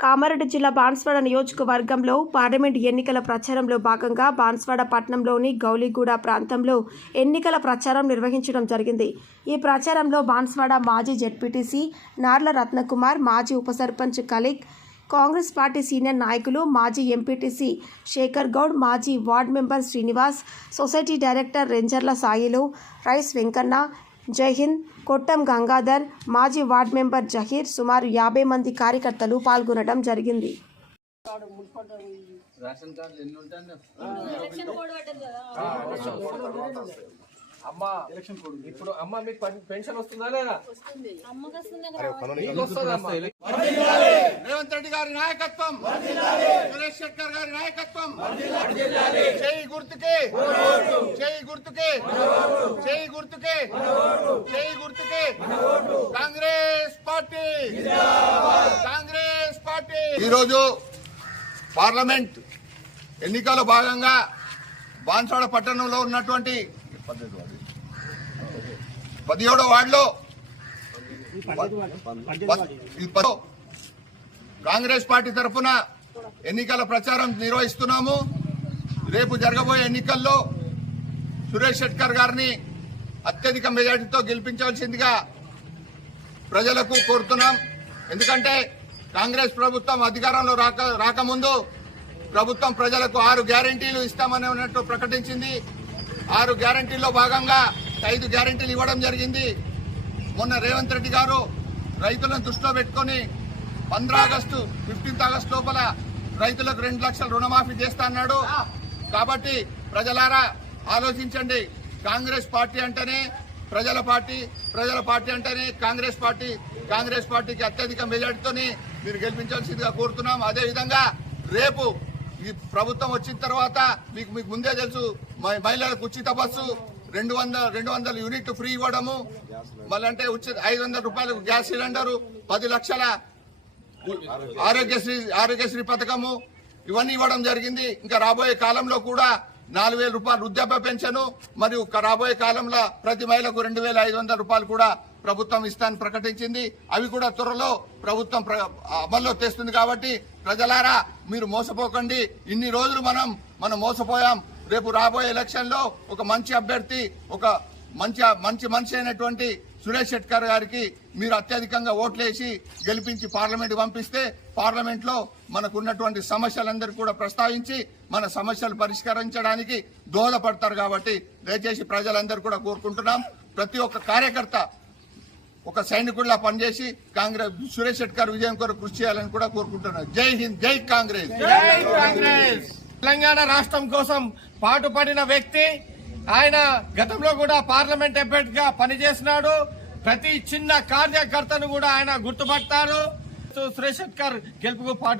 కామారెడ్డి జిల్లా బాన్స్వాడ నియోజకవర్గంలో పార్లమెంట్ ఎన్నికల ప్రచారంలో భాగంగా బాన్స్వాడ పట్టణంలోని గౌలిగూడ ప్రాంతంలో ఎన్నికల ప్రచారం నిర్వహించడం జరిగింది. ఈ ప్రచారంలో బాన్స్వాడ మాజీ జెడ్పీటీసీ నార్ల రత్నకుమార్ మాజీ ఉప sarpanch colleague Congress party senior నాయకులు మాజీ ఎంపీటీసీ శేఖర్ గౌడ్ మాజీ ward member Srinivas society director Renjarla Sailu rice Venkanna జైహింద్ కొట్టం గంగాధర్ మాజీ వార్డ్ మెంబర్ జహీర్ సుమారు యాభై మంది కార్యకర్తలు పాల్గొనడం జరిగింది. రేషన్ కార్డు ఎన్ని ఉంటాయి అమ్మ ఇప్పుడు అమ్మ మీకు పెన్- పెన్షన్ వస్తుందా లేదా? మీకు వస్తుందా అమ్మ? రేవంత్ రెడ్డి గారి నాయకత్వం. సురేష్ శెట్కర్ గారి నాయకత్వం. చేయి గుర్తుకే. చేయి గుర్తుకే. చేయి గుర్తుకే. చేయి గుర్తుకే. కాంగ్రెస్ పార్టీ. కాంగ్రెస్ పార్టీ. ఈరోజు పార్లమెంట్ ఎన్నికల భాగంగా బాన్సాడ పట్టణంలో ఉన్నటువంటి పదిహేడో వార్డులో కాంగ్రెస్ పార్టీ తరఫున ఎన్నికల ప్రచారం నిర్వహిస్తున్నాము. రేపు జరగబోయే ఎన్నికల్లో సురేష్ శెట్కర్ గారిని అత్యధిక మెజార్టీతో గెలిపించవలసిందిగా ప్రజలకు కోరుతున్నాం. ఎందుకంటే కాంగ్రెస్ ప్రభుత్వం అధికారంలో రాక రాకముందు ప్రభుత్వం ప్రజలకు ఆరు గ్యారంటీలు ఇస్తామని ఉన్నట్టు ప్రకటించింది. ఆరు గ్యారంటీల్లో భాగంగా ఐదు గ్యారంటీలు ఇవ్వడం జరిగింది. మొన్న రేవంత్ రెడ్డి గారు రైతులను దృష్టిలో పెట్టుకొని పంద్ర ఆగస్టు ఫిఫ్టీన్త్ ఆగస్టు లోపల రైతులకు రెండు లక్షల రుణమాఫీ చేస్తా అన్నాడు. కాబట్టి ప్రజలారా ఆలోచించండి. కాంగ్రెస్ పార్టీ అంటేనే ప్రజల పార్టీ ప్రజల పార్టీ అంటేనే కాంగ్రెస్ పార్టీ. కాంగ్రెస్ పార్టీకి అత్యధిక మెజార్టీతోని మీరు గెలిపించాల్సిందిగా కోరుతున్నాం. అదేవిధంగా రేపు ఈ ప్రభుత్వం వచ్చిన తర్వాత మీకు మీకు ముందే తెలుసు మహిళలకు ఉచిత బస్సు రెండు వందల రెండు వందల యూనిట్ ఫ్రీ ఇవ్వడము మళ్ళీ అంటే ఉచిత ఐదు వందల రూపాయలు గ్యాస్ సిలిండరు పది లక్షల ఆరోగ్యశ్రీ ఆరోగ్యశ్రీ పథకము ఇవన్నీ ఇవ్వడం జరిగింది. ఇంకా రాబోయే కాలంలో కూడా నాలుగు వేల రూపాయలు వృద్ధాప్య పెన్షన్ మరియు రాబోయే కాలంలో ప్రతి మహిళకు రెండు వేల ఐదు వందల రూపాయలు కూడా ప్రభుత్వం ఇస్తానని ప్రకటించింది. అవి కూడా త్వరలో ప్రభుత్వం ప్ర- అమల్లో తెస్తుంది కాబట్టి ప్రజలారా మీరు మోసపోకండి. ఇన్ని రోజులు మనం మనం మోసపోయాం. రేపు రాబోయే ఎలక్షన్లో ఒక మంచి అభ్యర్థి ఒక మంచి మంచి మనిషి అయినటువంటి సురేష్ శెట్కర్ గారికి మీరు అత్యధికంగా ఓట్లేసి గెలిపించి పార్లమెంట్ పంపిస్తే పార్లమెంట్లో మనకున్నటువంటి సమస్యలందరూ కూడా ప్రస్తావించి మన సమస్యలు పరిష్కరించడానికి దోహదపడతారు కాబట్టి దయచేసి ప్రజలందరూ కూడా కోరుకుంటున్నాం. ప్రతి ఒక్క కార్యకర్త ఒక సైనికుడిలా పనిచేసి కాంగ్రెస్ సురేష్ శెట్కర్ విజయం కొరకు కృషి చేయాలని కూడా కోరుకుంటున్నాను జై హింద్ జై కాంగ్రెస్. జై కాంగ్రెస్. తెలంగాణ రాష్ట్రం కోసం పాటుపడిన వ్యక్తి ఆయన గతంలో కూడా పార్లమెంట్ అభ్యర్థిగా పనిచేసినాడు. ప్రతి చిన్న కార్యకర్తను కూడా ఆయన గుర్తుపడతారు. సురేష్ శెట్కర్ గెలుపుకు పాటు